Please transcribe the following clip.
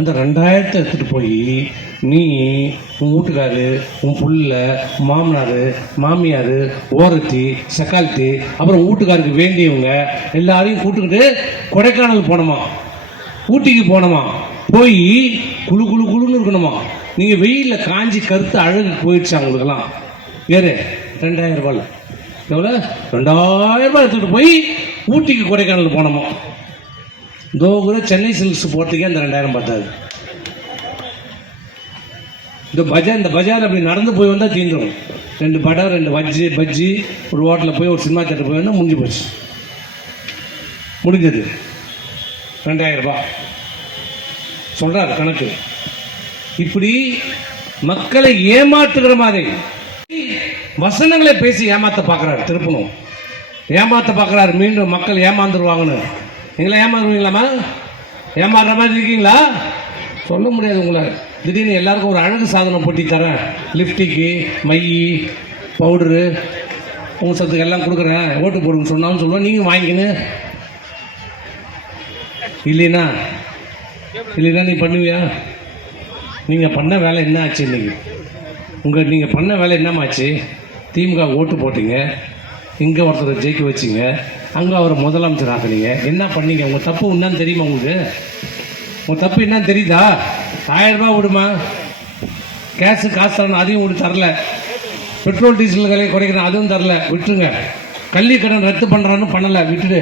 அந்த 2000 எடுத்துகிட்டு போய் நீ உன் வீட்டுக்காரு, உன் புள்ள, மாமனார், மாமியார், ஓரத்தி, சக்காலத்தி, அப்புறம் வீட்டுக்காருக்கு வேண்டியவங்க எல்லாரையும் கூட்டுக்கிட்டு கொடைக்கானல் போனோமா, ஊட்டிக்கு போனோமா, போய் குழு குழு குழுன்னு இருக்கணுமா. நீங்கள் வெயிலில் காஞ்சி கருத்து அழகு போயிடுச்சு அவங்களுக்கெல்லாம். வேறு 2000 ரூபாயில் எவ்வளோ? 2000 ரூபாய் எடுத்துகிட்டு போய் ஊட்டிக்கு கொடைக்கானல் போனோமா. கூட சென்னை சில்க்ஸ் போகிறதுக்கே அந்த 2000 பார்த்தாது. இந்த பஜார் அப்படி நடந்து போய் வந்தால் தீந்துடும். 2 படை, 2 பஜ்ஜி, ஒரு ஹோட்டலில் போய் ஒரு சினிமா தேட்டர் போய் வந்தால் முடிஞ்சு போச்சு. முடிஞ்சது 2000 ரூபாய் சொல்கிறார் கணக்கு. இப்படி மக்களை ஏமாற்றுகிற மாதிரி வசனங்களை பேசி ஏமாற்ற பார்க்குறாரு. திருப்பணும் ஏமாற்ற பார்க்குறாரு. மீண்டும் மக்கள் ஏமாந்துருவாங்கன்னு. நீங்களா ஏமாறுவீங்களாமா? ஏமாறுற மாதிரி இருக்கீங்களா? சொல்ல முடியாது உங்களை. திடீர்னு எல்லாருக்கும் ஒரு அழகு சாதனம் போட்டி தரேன், லிப்டிக்கு, மை, பவுடரு, உங்கள் சத்துக்கு எல்லாம் கொடுக்குறேன், ஓட்டு போடுன்னு சொன்னாலும் சொல்லுவோம். நீங்கள் வாங்கிக்கின்னு இல்லைன்னா நீ பண்ணுவியா? நீங்கள் பண்ண வேலை என்ன ஆச்சு இன்னைக்கு? நீங்கள் பண்ண வேலை என்னமாச்சு? திமுக ஓட்டு போட்டீங்க, இங்கே ஒருத்தரை ஜெயிக்க வச்சிங்க, அங்கே அவரை முதலமைச்சர் ஆக்குனீங்க. என்ன பண்ணீங்க? உங்கள் தப்பு என்னன்னு தெரியுமா? உங்கள் தப்பு என்னன்னு தெரியுதா? 1000 ரூபாய் விடுமா, காசு தரணும், அதையும் விட்டு தரல. பெட்ரோல் டீசல் விலையை குறைக்கிறேன், அதுவும் தரல, விட்டுருங்க. கல்வி கடன் ரத்து பண்ணுறான்னு பண்ணலை, விட்டுடு.